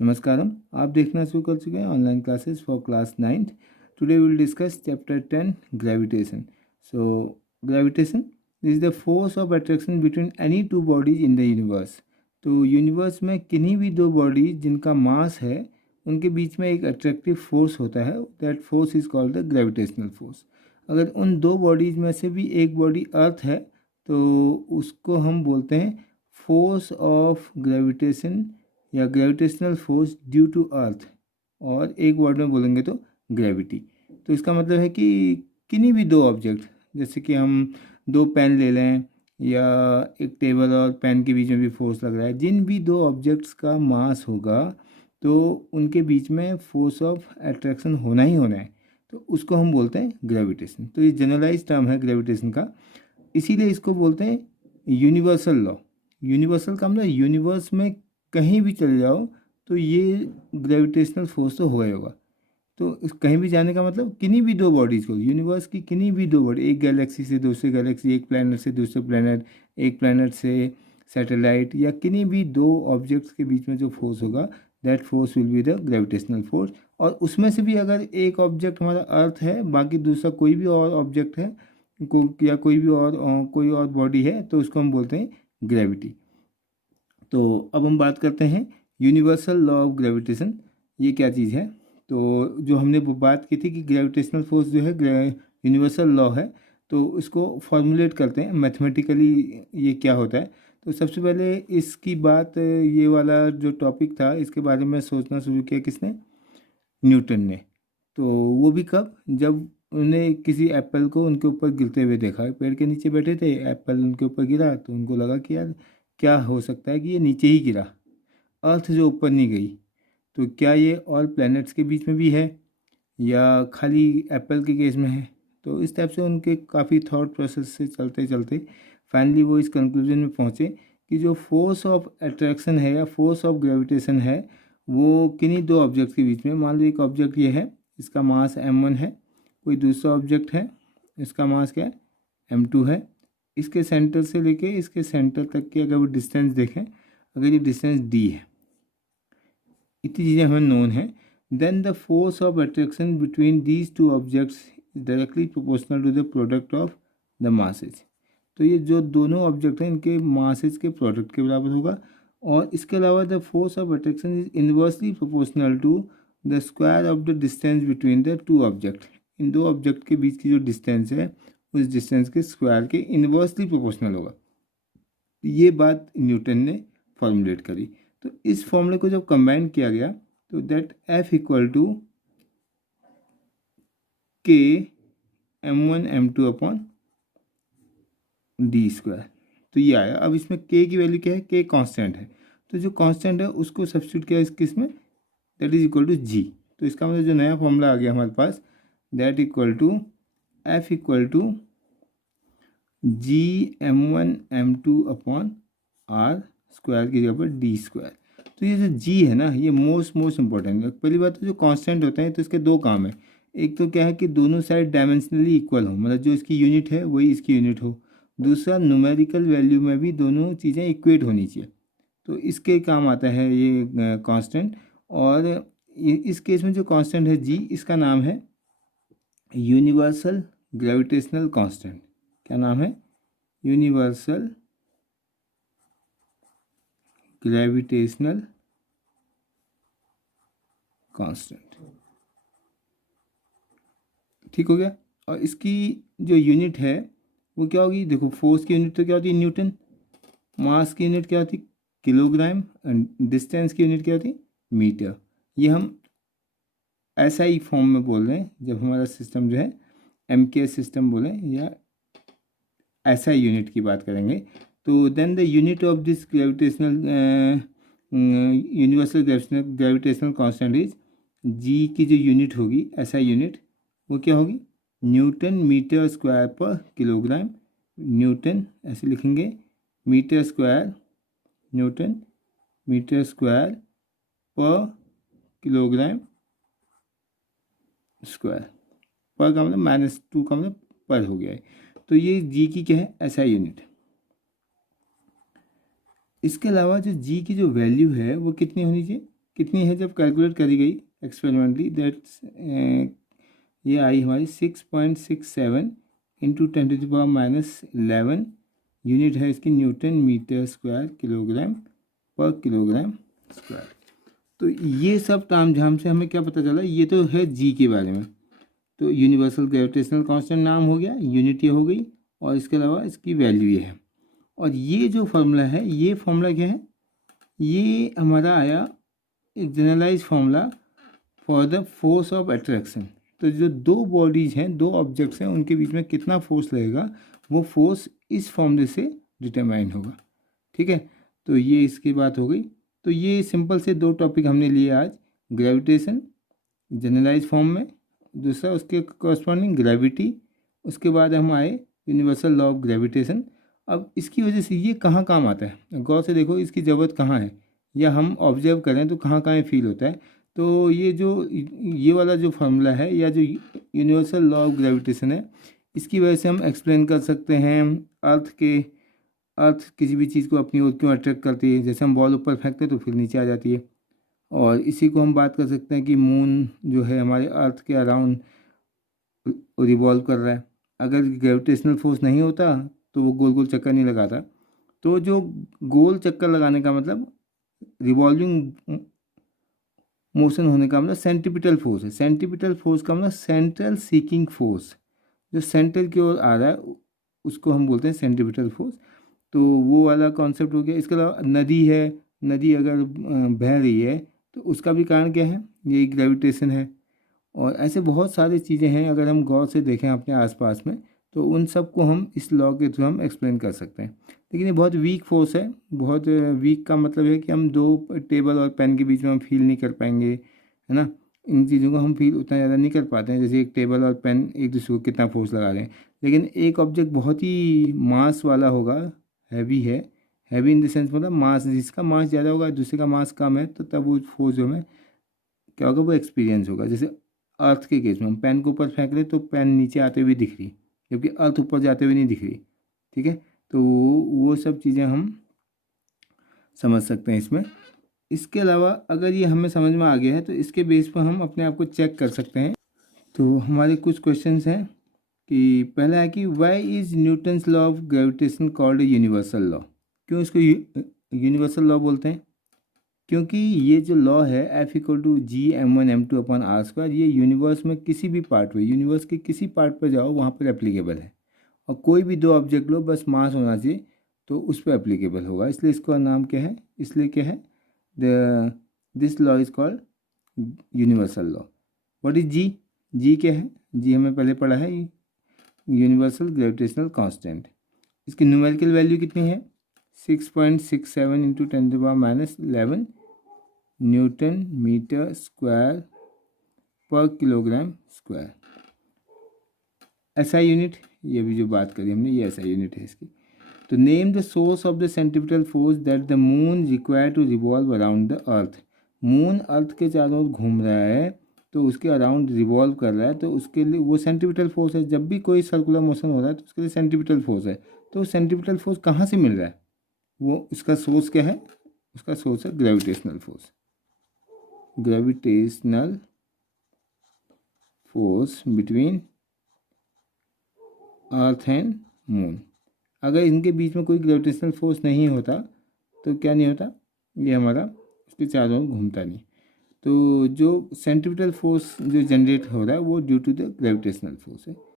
नमस्कारम, आप देखना शुरू कर चुके हैं online classes for class 9th। Today will discuss chapter 10 gravitation. So gravitation is the force of attraction between any two bodies in the universe. तो universe में किन्हीं भी दो बॉडीज जिनका मास है उनके बीच में एक अट्रैक्टिव फोर्स होता है। That force is called the gravitational force. अगर उन दो बॉडीज में से भी एक बॉडी अर्थ है तो उसको हम बोलते हैं फोर्स ऑफ ग्रेविटेशन या gravitational force due to earth, और एक वर्ड में बोलेंगे तो ग्रेविटी। तो इसका मतलब है कि किन्हीं भी दो ऑब्जेक्ट, जैसे कि हम दो पेन ले लें या एक टेबल और पेन के बीच में भी फोर्स लग रहा है, जिन भी दो ऑब्जेक्ट्स का मास होगा तो उनके बीच में फोर्स ऑफ अट्रैक्शन होना ही होना है, तो उसको हम बोलते हैं ग्रेविटेशन। तो ये जनरलाइज टर्म है ग्रेविटेशन का, इसीलिए इसको बोलते हैं यूनिवर्सल लॉ। यूनिवर्सल का मतलब यूनिवर्स में कहीं भी चले जाओ तो ये ग्रेविटेशनल फोर्स तो होगा ही होगा। तो कहीं भी जाने का मतलब किन्हीं भी दो बॉडीज़ को, यूनिवर्स की किन्हीं भी दो बॉडी, एक गैलेक्सी से दूसरे गैलेक्सी, एक प्लैनेट से दूसरे प्लैनेट, एक प्लैनेट से सैटेलाइट, या किन्हीं भी दो ऑब्जेक्ट्स के बीच में जो फोर्स होगा that force will be the gravitational force. और उसमें से भी अगर एक ऑब्जेक्ट हमारा अर्थ है, बाकी दूसरा कोई भी और ऑब्जेक्ट है या कोई और बॉडी है, तो उसको हम बोलते हैं ग्रेविटी। तो अब हम बात करते हैं यूनिवर्सल लॉ ऑफ ग्रेविटेशन, ये क्या चीज़ है। तो जो हमने वो बात की थी कि ग्रेविटेशनल फोर्स जो है यूनिवर्सल लॉ है, तो इसको फॉर्मुलेट करते हैं मैथमेटिकली ये क्या होता है। तो सबसे पहले इसकी बात, ये वाला जो टॉपिक था इसके बारे में सोचना शुरू किया किसने? न्यूटन ने। तो वो भी कब? जब उन्हें किसी एप्पल को उनके ऊपर गिरते हुए देखा। पेड़ के नीचे बैठे थे, एप्पल उनके ऊपर गिरा तो उनको लगा कि यार क्या हो सकता है कि ये नीचे ही गिरा, अर्थ जो ऊपर नहीं गई, तो क्या ये और प्लैनेट्स के बीच में भी है या खाली एप्पल के केस में है। तो इस टाइप से उनके काफ़ी थॉट प्रोसेस से चलते चलते फाइनली वो इस कंक्लूजन में पहुँचे कि जो फोर्स ऑफ अट्रैक्शन है या फोर्स ऑफ ग्रेविटेशन है वो किन्हीं दो ऑब्जेक्ट के बीच में, मान लो एक ऑब्जेक्ट ये है, इसका मास m1 है, कोई दूसरा ऑब्जेक्ट है, इसका मास क्या है? m2 है। इसके सेंटर से लेके इसके सेंटर तक की अगर वो डिस्टेंस देखें, अगर ये डिस्टेंस d है, इतनी चीज़ें हमें नोन है, then the force of attraction between these two objects is directly proportional to the product of the masses. तो ये जो दोनों ऑब्जेक्ट हैं इनके मासेज के प्रोडक्ट के बराबर होगा। और इसके अलावा the force of attraction is inversely proportional to the square of the distance between the two object. इन दो ऑब्जेक्ट के बीच की जो डिस्टेंस है उस डिस्टेंस के स्क्वायर के इन्वर्सली प्रोपोर्शनल होगा। ये बात न्यूटन ने फॉर्मुलेट करी। तो इस फॉर्मूले को जब कंबाइन किया गया तो दैट F इक्वल टू के m1 m2 upon D square, तो ये आया। अब इसमें k की वैल्यू क्या है? k कांस्टेंट है, तो जो कांस्टेंट है उसको सब्स्टिट्यूट किया इस किस में, that is equal to g। तो इसका मतलब जो नया फॉर्मूला आ गया हमारे पास, that equal to F equal to G m1 m2 upon R square की जगह पर डी स्क्वायर। तो ये जो जी है ना, ये मोस्ट इंपॉर्टेंट है। पहली बात तो जो कांस्टेंट होते हैं तो इसके दो काम है। एक तो क्या है कि दोनों साइड डायमेंशनली इक्वल हो, मतलब जो इसकी यूनिट है वही इसकी यूनिट हो। दूसरा, न्यूमेरिकल वैल्यू में भी दोनों चीज़ें इक्वेट होनी चाहिए, तो इसके काम आता है ये कांस्टेंट। और इस केस में जो कांस्टेंट है जी, इसका नाम है यूनिवर्सल ग्रेविटेशनल कांस्टेंट। क्या नाम है? Universal gravitational constant. ठीक हो गया। और इसकी जो यूनिट है वो क्या होगी? देखो, फोर्स की यूनिट तो क्या होती है? न्यूटन। मास की यूनिट क्या होती? किलोग्राम। डिस्टेंस की यूनिट क्या होती? मीटर। ये हम ऐसा ही फॉर्म में बोल रहे हैं जब हमारा सिस्टम जो है MKS सिस्टम बोलें या ऐसा यूनिट की बात करेंगे। तो then the unit of this gravitational universal gravitational constant is G की जो यूनिट होगी, ऐसा यूनिट, वो क्या होगी? न्यूटन मीटर स्क्वायर पर किलोग्राम। न्यूटन ऐसे लिखेंगे, metre square, newton metre square पर किलोग्राम स्क्वायर। पर का मतलब -2 का मतलब पर हो गया है। तो ये जी की क्या है? ऐसा यूनिट। इसके अलावा जो जी की जो वैल्यू है वो कितनी होनी चाहिए? कितनी है जब कैलकुलेट करी गई एक्सपेरिमेंटली, दैट्स ये आई हमारी 6.67 इंटू 10⁻⁻11 यूनिट है इसकी न्यूटन मीटर स्क्वायर किलोग्राम पर किलोग्राम स्क्वायर। तो ये सब तामझाम से हमें क्या पता चला, ये तो है जी के बारे में। तो यूनिवर्सल ग्रेविटेशनल कांस्टेंट नाम हो गया, यूनिट ये हो गई, और इसके अलावा इसकी वैल्यू ये है। और ये जो फार्मूला है, ये फार्मूला क्या है, ये हमारा आया एक generalize formula for the force of attraction. तो जो दो बॉडीज हैं, दो ऑब्जेक्ट्स हैं, उनके बीच में कितना फोर्स लगेगा, वो फोर्स इस फॉर्मूले से डिटरमाइन होगा। ठीक है, तो ये इसकी बात हो गई। तो ये सिंपल से दो टॉपिक हमने लिए आज, ग्रेविटेशन जनरलाइज फॉर्म में, दूसरा उसके कॉरस्पॉन्डिंग ग्रेविटी, उसके बाद हम आए यूनिवर्सल लॉ ऑफ ग्रेविटेशन। अब इसकी वजह से ये कहाँ काम आता है, गौर से देखो इसकी ज़रूरत कहाँ है, या हम ऑब्जर्व करें तो कहाँ कहाँ फील होता है। तो ये वाला जो फार्मूला है, या जो यूनिवर्सल लॉ ऑफ ग्रेविटेशन है, इसकी वजह से हम एक्सप्लेन कर सकते हैं अर्थ किसी भी चीज़ को अपनी ओर क्यों अट्रैक्ट करती है। जैसे हम बॉल ऊपर फेंकते हैं तो फिर नीचे आ जाती है। और इसी को हम बात कर सकते हैं कि मून जो है हमारे अर्थ के अराउंड रिवॉल्व कर रहा है। अगर ग्रेविटेशनल फोर्स नहीं होता तो वो गोल गोल चक्कर नहीं लगाता। तो जो गोल चक्कर लगाने का मतलब, रिवॉल्विंग मोशन होने का मतलब सेंट्रीपिटल फोर्स है। सेंट्रीपिटल फोर्स का मतलब सेंट्रल सीकिंग फोर्स, जो सेंटर की ओर आ रहा है उसको हम बोलते हैं सेंट्रीपिटल फोर्स। तो वो वाला कॉन्सेप्ट हो गया। इसके अलावा नदी है, नदी अगर बह रही है तो उसका भी कारण क्या है, ये ग्रेविटेशन है। और ऐसे बहुत सारी चीज़ें हैं, अगर हम गौर से देखें अपने आसपास में तो उन सब को हम इस लॉ के थ्रू हम एक्सप्लेन कर सकते हैं। लेकिन ये बहुत वीक फोर्स है। बहुत वीक का मतलब है कि हम दो टेबल और पेन के बीच में हम फील नहीं कर पाएंगे, है ना। इन चीज़ों को हम फील उतना ज़्यादा नहीं कर पाते हैं, जैसे एक टेबल और पेन एक दूसरे को कितना फोर्स लगा रहे हैं। लेकिन एक ऑब्जेक्ट बहुत ही मास वाला होगा, हैवी है, हैवी इन द सेंस मतलब मास, जिसका मास ज़्यादा होगा दूसरे का मास कम है, तो तब वो फोर्स जो हमें क्या होगा, वो एक्सपीरियंस होगा। जैसे अर्थ के केस में हम पेन को ऊपर फेंक रहे तो पेन नीचे आते हुए दिख रही, जबकि अर्थ ऊपर जाते हुए नहीं दिख रही। ठीक है, तो वो सब चीज़ें हम समझ सकते हैं इसमें। इसके अलावा अगर ये हमें समझ में आ गया है तो इसके बेस पर हम अपने आप को चेक कर सकते हैं। तो हमारे कुछ क्वेश्चंस हैं कि पहला है कि why is Newton's law of gravitation called universal law. क्यों इसको यूनिवर्सल लॉ बोलते हैं? क्योंकि ये जो लॉ है F=G m1m2/r², ये यूनिवर्स में किसी भी पार्ट पे, यूनिवर्स के किसी पार्ट पर जाओ वहाँ पर एप्लीकेबल है। और कोई भी दो ऑब्जेक्ट लो, बस मास होना चाहिए तो उस पर एप्लीकेबल होगा। इसलिए इसका नाम क्या है, इसलिए क्या है, this law is called universal law. What is G? G क्या है? जी हमें पहले पढ़ा है, यूनिवर्सल ग्रेविटेशनल कांस्टेंट। इसकी न्यूमेरिकल वैल्यू कितनी है? 6.67 इंटू 10⁻⁻11 न्यूटन मीटर स्क्वायर पर किलोग्राम स्क्वायर। एसआई यूनिट, ये भी जो बात करी हमने, ये एसआई यूनिट है इसकी। तो name the source of the centripetal force that the moon require to revolve around the earth. Moon earth के चारों ओर घूम रहा है तो उसके अराउंड रिवॉल्व कर रहा है, तो उसके लिए वो सेंट्रीपिटल फोर्स है। जब भी कोई सर्कुलर मोशन हो रहा है तो उसके लिए सेंट्रीपिटल फोर्स है। तो सेंट्रीपिटल फोर्स कहाँ से मिल रहा है, वो उसका सोर्स क्या है? उसका सोर्स है gravitational force. Gravitational force between earth and moon. अगर इनके बीच में कोई ग्रेविटेशनल फोर्स नहीं होता तो क्या नहीं होता, ये हमारा उसके चारों ओर घूमता नहीं। तो जो सेंट्रीपिटल फोर्स जो जनरेट हो रहा है वो due to the gravitational force है।